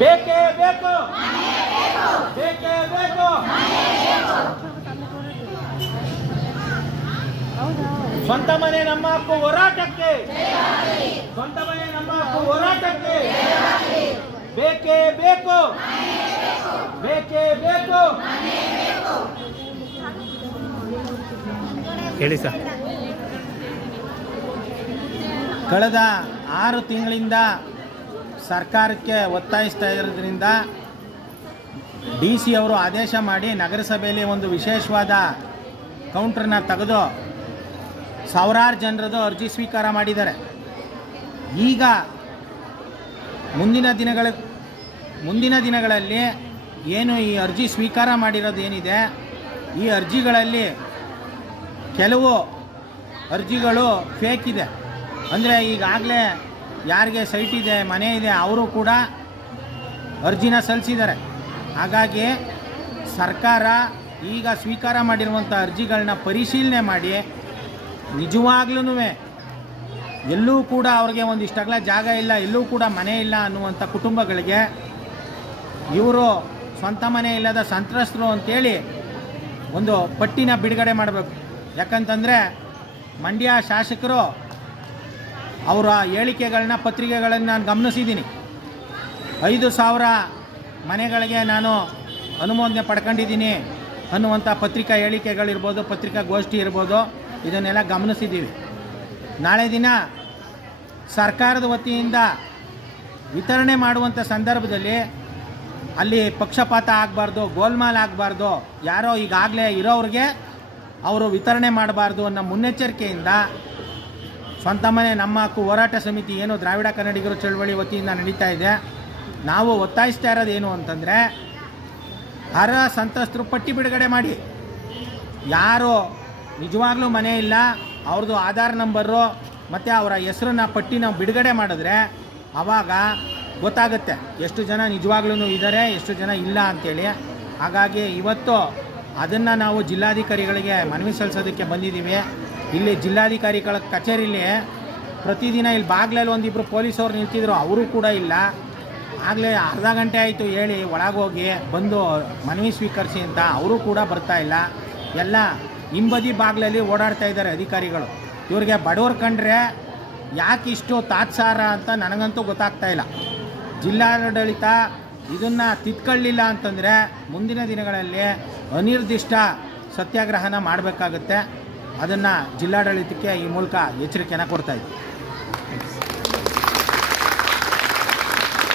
ಬೇಕೇ ಬೇಕು, ಬೇಕೇ ಬೇಕು. ಸ್ವಂತ ಮನೆ ನಮ್ಮ ಹಕ್ಕು ಹೋರಾಟಕ್ಕೆ, ಸ್ವಂತ ಮನೆ ನಮ್ಮ ಹಕ್ಕು ಹೋರಾಟಕ್ಕೆ ಬೇಕೇ ಬೇಕು, ಬೇಕೇ ಬೇಕು. ಹೇಳಿ ಸರ್. ಕಳೆದ 6 ತಿಂಗಳಿಂದ ಸರ್ಕಾರಕ್ಕೆ ಒತ್ತಾಯಿಸ್ತಾ ಇರೋದ್ರಿಂದ DC ಅವರು ಆದೇಶ ಮಾಡಿ ನಗರಸಭೆಯಲ್ಲಿ ಒಂದು ವಿಶೇಷವಾದ ಕೌಂಟ್ರನ್ನ ತೆಗೆದು ಸಾವಿರಾರು ಜನರದು ಅರ್ಜಿ ಸ್ವೀಕಾರ ಮಾಡಿದ್ದಾರೆ. ಈಗ ಮುಂದಿನ ದಿನಗಳಲ್ಲಿ ಏನು ಈ ಅರ್ಜಿ ಸ್ವೀಕಾರ ಮಾಡಿರೋದು ಏನಿದೆ, ಈ ಅರ್ಜಿಗಳಲ್ಲಿ ಕೆಲವು ಅರ್ಜಿಗಳು ಫೇಕ್ ಇದೆ. ಅಂದರೆ ಈಗಾಗಲೇ ಯಾರಿಗೆ ಸೈಟ್ ಇದೆ, ಮನೆ ಇದೆ, ಅವರು ಕೂಡ ಅರ್ಜಿನ ಸಲ್ಲಿಸಿದ್ದಾರೆ. ಹಾಗಾಗಿ ಸರ್ಕಾರ ಈಗ ಸ್ವೀಕಾರ ಮಾಡಿರುವಂಥ ಅರ್ಜಿಗಳನ್ನ ಪರಿಶೀಲನೆ ಮಾಡಿ ನಿಜವಾಗ್ಲೂ ಎಲ್ಲೂ ಕೂಡ ಅವ್ರಿಗೆ ಒಂದಿಷ್ಟಗಲ ಜಾಗ ಇಲ್ಲ, ಎಲ್ಲೂ ಕೂಡ ಮನೆ ಇಲ್ಲ ಅನ್ನುವಂಥ ಕುಟುಂಬಗಳಿಗೆ ಇವರು ಸ್ವಂತ ಮನೆ ಇಲ್ಲದ ಸಂತ್ರಸ್ತರು ಅಂತೇಳಿ ಒಂದು ಪಟ್ಟಿನ ಬಿಡುಗಡೆ ಮಾಡಬೇಕು. ಯಾಕಂತಂದರೆ ಮಂಡ್ಯ ಶಾಸಕರು ಅವರ ಹೇಳಿಕೆಗಳನ್ನ, ಪತ್ರಿಕೆಗಳನ್ನು ನಾನು ಗಮನಿಸಿದ್ದೀನಿ. 5,000 ಮನೆಗಳಿಗೆ ನಾನು ಅನುಮೋದನೆ ಪಡ್ಕೊಂಡಿದ್ದೀನಿ ಅನ್ನುವಂಥ ಪತ್ರಿಕಾ ಹೇಳಿಕೆಗಳಿರ್ಬೋದು, ಪತ್ರಿಕಾಗೋಷ್ಠಿ ಇರ್ಬೋದು, ಇದನ್ನೆಲ್ಲ ಗಮನಿಸಿದ್ದೀವಿ. ನಾಳೆ ದಿನ ಸರ್ಕಾರದ ವತಿಯಿಂದ ವಿತರಣೆ ಮಾಡುವಂಥ ಸಂದರ್ಭದಲ್ಲಿ ಅಲ್ಲಿ ಪಕ್ಷಪಾತ ಆಗಬಾರ್ದು, ಗೋಲ್ಮಾಲ್ ಆಗಬಾರ್ದು, ಯಾರೋ ಈಗಾಗಲೇ ಇರೋರಿಗೆ ಅವರು ವಿತರಣೆ ಮಾಡಬಾರ್ದು ಅನ್ನೋ ಮುನ್ನೆಚ್ಚರಿಕೆಯಿಂದ ಸ್ವಂತ ಮನೆ ನಮ್ಮ ಹಕ್ಕು ಹೋರಾಟ ಸಮಿತಿ ಏನು ದ್ರಾವಿಡ ಕನ್ನಡಿಗರು ಚಳವಳಿ ವತಿಯಿಂದ ನಡೀತಾ ಇದೆ, ನಾವು ಒತ್ತಾಯಿಸ್ತಾ ಇರೋದೇನು ಅಂತಂದರೆ ಅರ್ಹ ಸಂತ್ರಸ್ತರು ಪಟ್ಟಿ ಬಿಡುಗಡೆ ಮಾಡಿ. ಯಾರು ನಿಜವಾಗ್ಲೂ ಮನೆ ಇಲ್ಲ, ಅವ್ರದ್ದು ಆಧಾರ್ ನಂಬರು ಮತ್ತು ಅವರ ಹೆಸರನ್ನ ಪಟ್ಟಿನ ಬಿಡುಗಡೆ ಮಾಡಿದ್ರೆ ಆವಾಗ ಗೊತ್ತಾಗುತ್ತೆ ಎಷ್ಟು ಜನ ನಿಜವಾಗ್ಲೂ ಇದ್ದಾರೆ, ಎಷ್ಟು ಜನ ಇಲ್ಲ ಅಂಥೇಳಿ. ಹಾಗಾಗಿ ಇವತ್ತು ಅದನ್ನು ನಾವು ಜಿಲ್ಲಾಧಿಕಾರಿಗಳಿಗೆ ಮನವಿ ಸಲ್ಲಿಸೋದಕ್ಕೆ ಬಂದಿದ್ದೀವಿ. ಇಲ್ಲಿ ಜಿಲ್ಲಾಧಿಕಾರಿಗಳ ಕಚೇರಿಲಿ ಪ್ರತಿದಿನ ಇಲ್ಲಿ ಬಾಗಿಲಲ್ಲಿ ಒಂದಿಬ್ಬರು ಪೊಲೀಸವ್ರು ನಿಂತಿದ್ರು, ಅವರು ಕೂಡ ಇಲ್ಲ. ಆಗಲೇ ಅರ್ಧ ಗಂಟೆ ಆಯಿತು ಹೇಳಿ ಒಳಗೋಗಿ ಬಂದು ಮನವಿ ಸ್ವೀಕರಿಸಿ ಅಂತ, ಅವರು ಕೂಡ ಬರ್ತಾ ಇಲ್ಲ. ಎಲ್ಲ ಹಿಂಬದಿ ಬಾಗಿಲಲ್ಲಿ ಓಡಾಡ್ತಾ ಇದ್ದಾರೆ ಅಧಿಕಾರಿಗಳು. ಇವ್ರಿಗೆ ಬಡವ್ರು ಕಂಡ್ರೆ ಯಾಕಿಷ್ಟು ತಾತ್ಸಾರ ಅಂತ ನನಗಂತೂ ಗೊತ್ತಾಗ್ತಾ ಇಲ್ಲ. ಜಿಲ್ಲಾಡಳಿತ ಇದನ್ನು ತಿದ್ಕೊಳ್ಳಿಲ್ಲ ಅಂತಂದರೆ ಮುಂದಿನ ದಿನಗಳಲ್ಲಿ ಅನಿರ್ದಿಷ್ಟ ಸತ್ಯಾಗ್ರಹನ ಮಾಡಬೇಕಾಗುತ್ತೆ. ಅದನ್ನು ಜಿಲ್ಲಾಡಳಿತಕ್ಕೆ ಈ ಮೂಲಕ ಎಚ್ಚರಿಕೆಯನ್ನು ಕೊಡ್ತಾ ಇದ್ದೀವಿ.